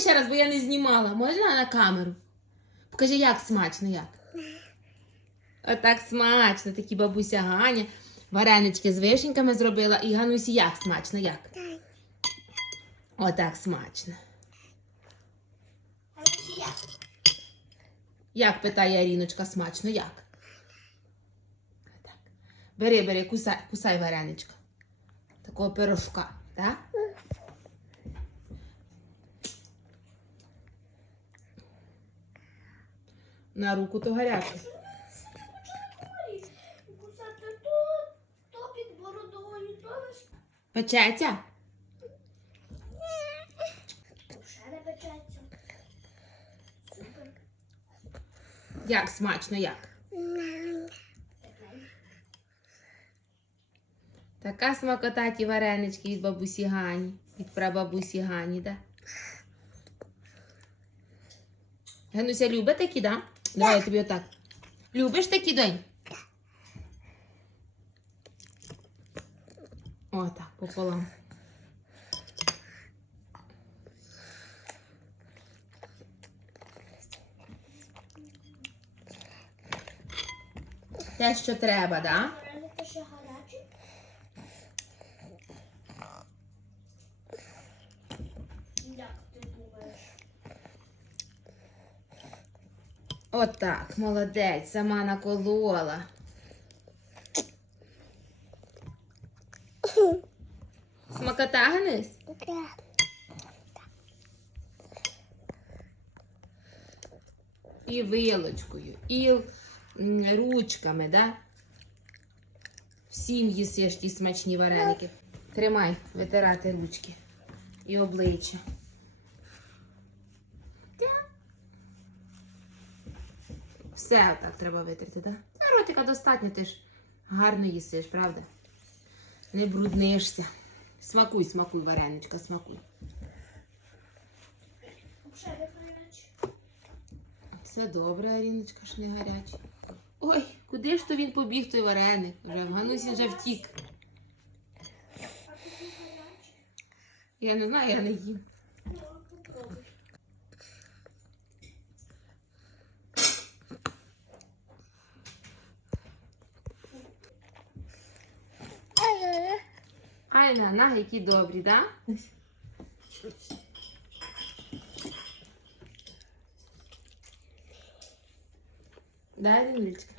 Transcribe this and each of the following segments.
Ще раз, бо я не знімала. Можна на камеру? Покажи, як смачно, як. Отак смачно, такі бабуся Ганя. Варенички з вишеньками зробила. І Ганусі як смачно, як? Отак смачно. Як питає Аріночка, смачно, як? Так. Бери, бери, кусай, кусай вареничка. Такого пирожка, так? На руку то гаряче. Печеться? ще не печеться. Супер. Як смачно, як? Така смакота ті варенички від бабусі Гані, від прабабусі Гані, да? Гануся любить такі, да? Давай я тобі отак. Любиш такі, донь? Отак, пополам. Те, що треба, да? Вареники ще гарячі. Як ти думаєш? Отак, молодець, сама наколола. Смакота, Ганись? І вилочкою, і ручками, да? Всім їсиш ті смачні вареники. Тримай, витирати ручки і обличчя. Все отак треба витерти, так? Да? Ротика достатньо, ти ж гарно їсиш, правда? Не бруднишся. Смакуй, смакуй, вареничка, смакуй. Все добре, Аріночка, ж не гарячий. Ой, куди ж то він побіг той вареник? Вже в Ганусі вже втік. Я не знаю, я не їм. Ай, на, які добрі, да? Да, Аріночка?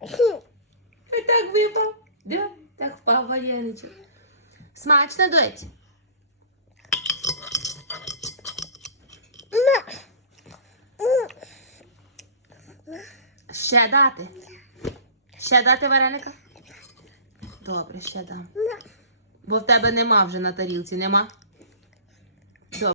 Ой, так випав. Да, так впав вареничок. Смачно, доць? Ще дати? Ще дати вареника? Добре, ще дам. Бо в тебе нема вже на тарілці, нема?